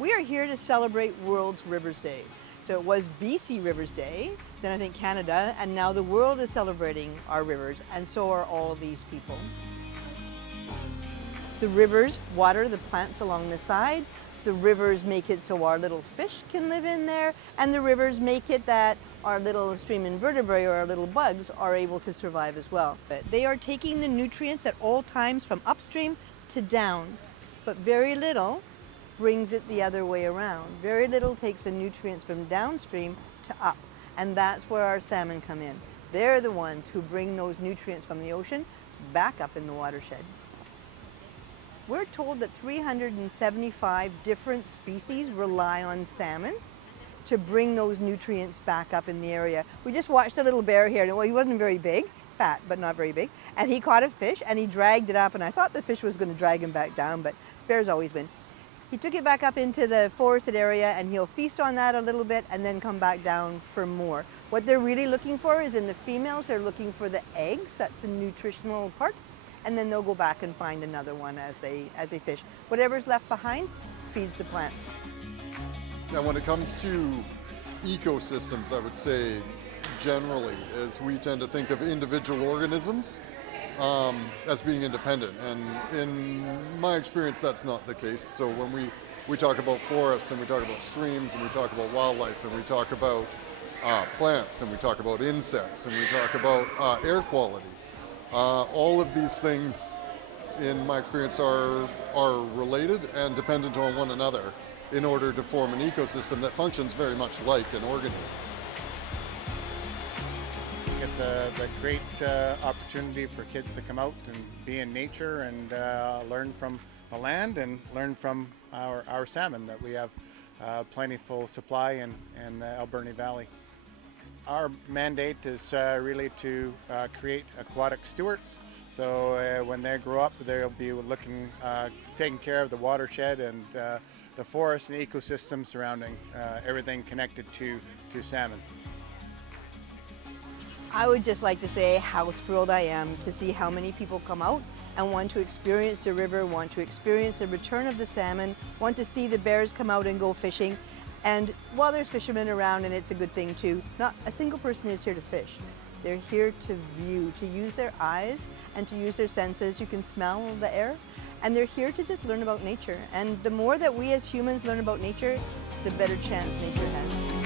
We are here to celebrate World Rivers Day. So it was BC Rivers Day, then I think Canada, and now the world is celebrating our rivers, and so are all these people. The rivers water the plants along the side. The rivers make it so our little fish can live in there, and the rivers make it that our little stream invertebrate or our little bugs are able to survive as well. But they are taking the nutrients at all times from upstream to down, but very little brings it the other way around. Very little takes the nutrients from downstream to up, and that's where our salmon come in. They're the ones who bring those nutrients from the ocean back up in the watershed. We're told that 375 different species rely on salmon to bring those nutrients back up in the area. We just watched a little bear here. Well, he wasn't very big, fat, but not very big. And he caught a fish and he dragged it up, and I thought the fish was going to drag him back down, but bears always win. He took it back up into the forested area, and he'll feast on that a little bit and then come back down for more. What they're really looking for is in the females, they're looking for the eggs. That's a nutritional part. And then they'll go back and find another one as they fish. Whatever's left behind feeds the plants. Now, when it comes to ecosystems, I would say generally is we tend to think of individual organisms as being independent, and in my experience that's not the case. So when we talk about forests, and we talk about streams, and we talk about wildlife, and we talk about plants, and we talk about insects, and we talk about air quality, all of these things in my experience are related and dependent on one another in order to form an ecosystem that functions very much like an organism. It's a great opportunity for kids to come out and be in nature and learn from the land and learn from our salmon that we have plentiful supply in the Alberni Valley. Our mandate is really to create aquatic stewards. So when they grow up, they'll be taking care of the watershed and the forest and ecosystem surrounding everything connected to salmon. I would just like to say how thrilled I am to see how many people come out and want to experience the river, want to experience the return of the salmon, want to see the bears come out and go fishing. And while there's fishermen around, and it's a good thing too, not a single person is here to fish. They're here to view, to use their eyes and to use their senses. You can smell the air, and they're here to just learn about nature. And the more that we as humans learn about nature, the better chance nature has.